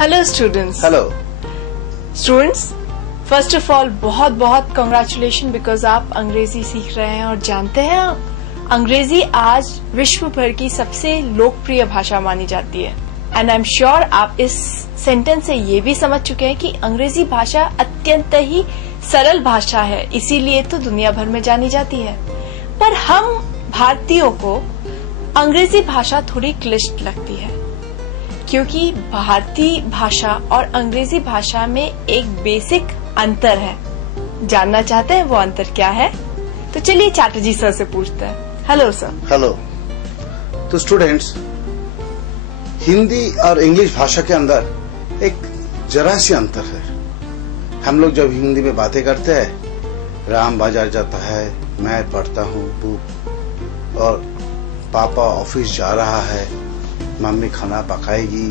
Hello students. Hello students, first of all बहुत बहुत congratulation because आप अंग्रेजी सीख रहे हैं और जानते हैं अंग्रेजी आज विश्व भर की सबसे लोकप्रिय भाषा मानी जाती है। एंड आई एम श्योर आप इस सेंटेंस से ये भी समझ चुके हैं कि अंग्रेजी भाषा अत्यंत ही सरल भाषा है, इसीलिए तो दुनिया भर में जानी जाती है। पर हम भारतीयों को अंग्रेजी भाषा थोड़ी क्लिष्ट लगती है क्योंकि भारतीय भाषा और अंग्रेजी भाषा में एक बेसिक अंतर है। जानना चाहते हैं वो अंतर क्या है? तो चलिए चैटर्जी सर से पूछते हैं। Hello sir. हेलो। तो स्टूडेंट्स, हिंदी और इंग्लिश भाषा के अंदर एक जरा सी अंतर है। हम लोग जब हिंदी में बातें करते हैं, राम बाजार जाता है, मैं पढ़ता हूँ बुक, और पापा ऑफिस जा रहा है, मम्मी खाना पकाएगी,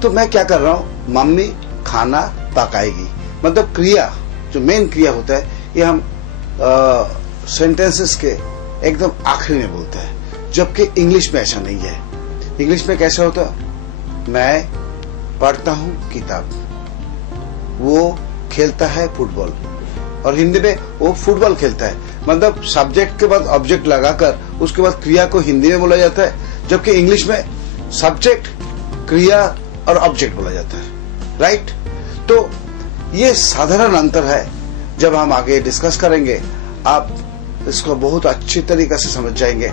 तो मैं क्या कर रहा हूँ, मम्मी खाना पकाएगी मतलब क्रिया, जो मेन क्रिया होता है, ये हम सेंटेंसेस के एकदम आखिरी में बोलते हैं। जबकि इंग्लिश में ऐसा नहीं है। इंग्लिश में कैसा होता है, मैं पढ़ता हूँ किताब, वो खेलता है फुटबॉल, और हिंदी में वो फुटबॉल खेलता है मतलब सब्जेक्ट के बाद ऑब्जेक्ट लगाकर उसके बाद क्रिया को हिंदी में बोला जाता है, जबकि इंग्लिश में सब्जेक्ट, क्रिया और ऑब्जेक्ट बोला जाता है। राइट? तो ये साधारण अंतर है। जब हम आगे डिस्कस करेंगे आप इसको बहुत अच्छी तरीके से समझ जाएंगे।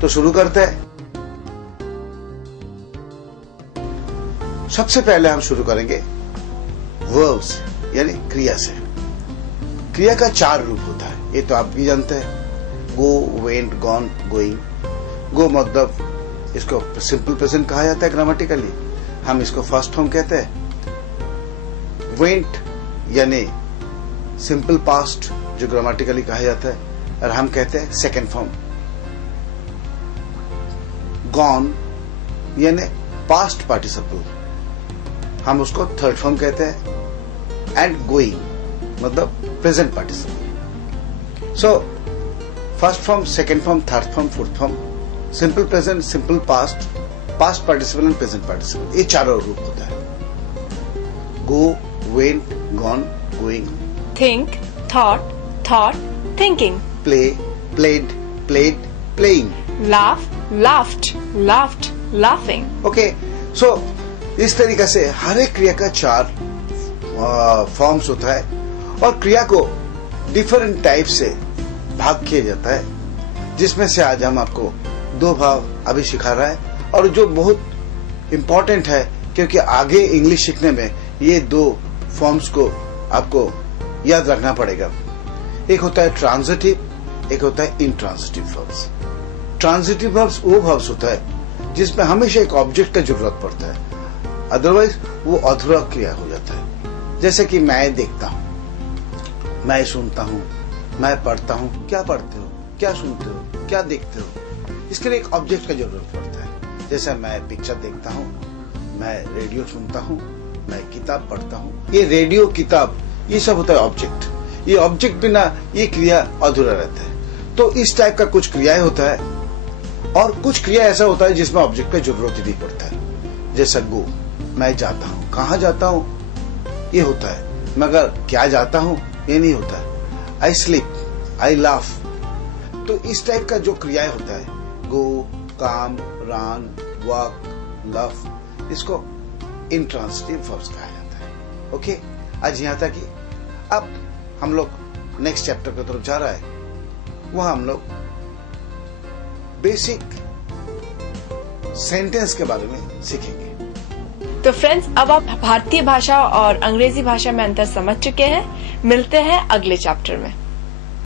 तो शुरू करते हैं। सबसे पहले हम शुरू करेंगे वर्ब्स यानी क्रिया से। क्रिया का 4 रूप होता है, ये तो आप भी जानते हैं। गो, वेंट, गॉन, गोइंग। गो मतलब इसको सिंपल प्रेजेंट कहा जाता है ग्रामेटिकली, हम इसको फर्स्ट फॉर्म कहते हैं। वेंट यानी सिंपल पास्ट जो ग्रामेटिकली कहा जाता है, और हम कहते हैं सेकेंड फॉर्म। गॉन यानी पास्ट पार्टिसिपल, हम उसको थर्ड फॉर्म कहते हैं। एंड गोइंग मतलब present participle. So first form, second form, third form, fourth form, simple present, simple past, past participle and present participle, ये चारों रूप होता है। Go, went, gone, going. Think, thought, thought, thinking. Play, played, played, playing. Laugh, laughed, laughed, laughing. Okay, so इस तरीके से हर एक क्रिया का 4 फॉर्म्स होता है, और क्रिया को डिफरेंट टाइप से भाग किया जाता है, जिसमें से आज हम आपको 2 भाग अभी सिखा रहा है, और जो बहुत इंपॉर्टेंट है क्योंकि आगे इंग्लिश सीखने में ये 2 फॉर्म्स को आपको याद रखना पड़ेगा। एक होता है ट्रांजिटिव, एक होता है इंट्रांजिटिव वर्ब्स। ट्रांजिटिव वर्ब्स वो वर्ब्स होता है जिसमें हमेशा एक ऑब्जेक्ट का जरूरत पड़ता है, अदरवाइज वो अधूरा क्रिया हो जाता है। जैसे कि मैं देखता हूँ, मैं सुनता हूँ, मैं पढ़ता हूँ। क्या पढ़ते हो, क्या सुनते हो, क्या देखते हो, इसके लिए एक ऑब्जेक्ट का जरूरत पड़ता है। जैसे मैं पिक्चर देखता हूँ, मैं रेडियो सुनता हूँ, मैं किताब पढ़ता हूँ। ये रेडियो, किताब, ये सब होता है ऑब्जेक्ट। ये ऑब्जेक्ट बिना ये क्रिया अधूरा रहता है। तो इस टाइप का कुछ क्रियाएं होता है, और कुछ क्रिया ऐसा होता है जिसमें ऑब्जेक्ट का जरूरत ही नहीं पड़ता है। जैसा गो, मैं जाता हूँ, कहाँ जाता हूँ, ये होता है, मगर क्या जाता हूँ ये नहीं होता है। I sleep, I laugh. तो इस टाइप का जो क्रियाएं होता है, गो, काम, रन, वॉक, लव, इसको इंट्रांजिटिव वर्ब्स कहा जाता है। ओके, आज यहाँ तक ही। अब हम लोग नेक्स्ट चैप्टर की तरफ जा रहा है, वहां हम लोग बेसिक सेंटेंस के बारे में सीखेंगे। तो फ्रेंड्स, अब आप भारतीय भाषा और अंग्रेजी भाषा में अंतर समझ चुके हैं। मिलते हैं अगले चैप्टर में।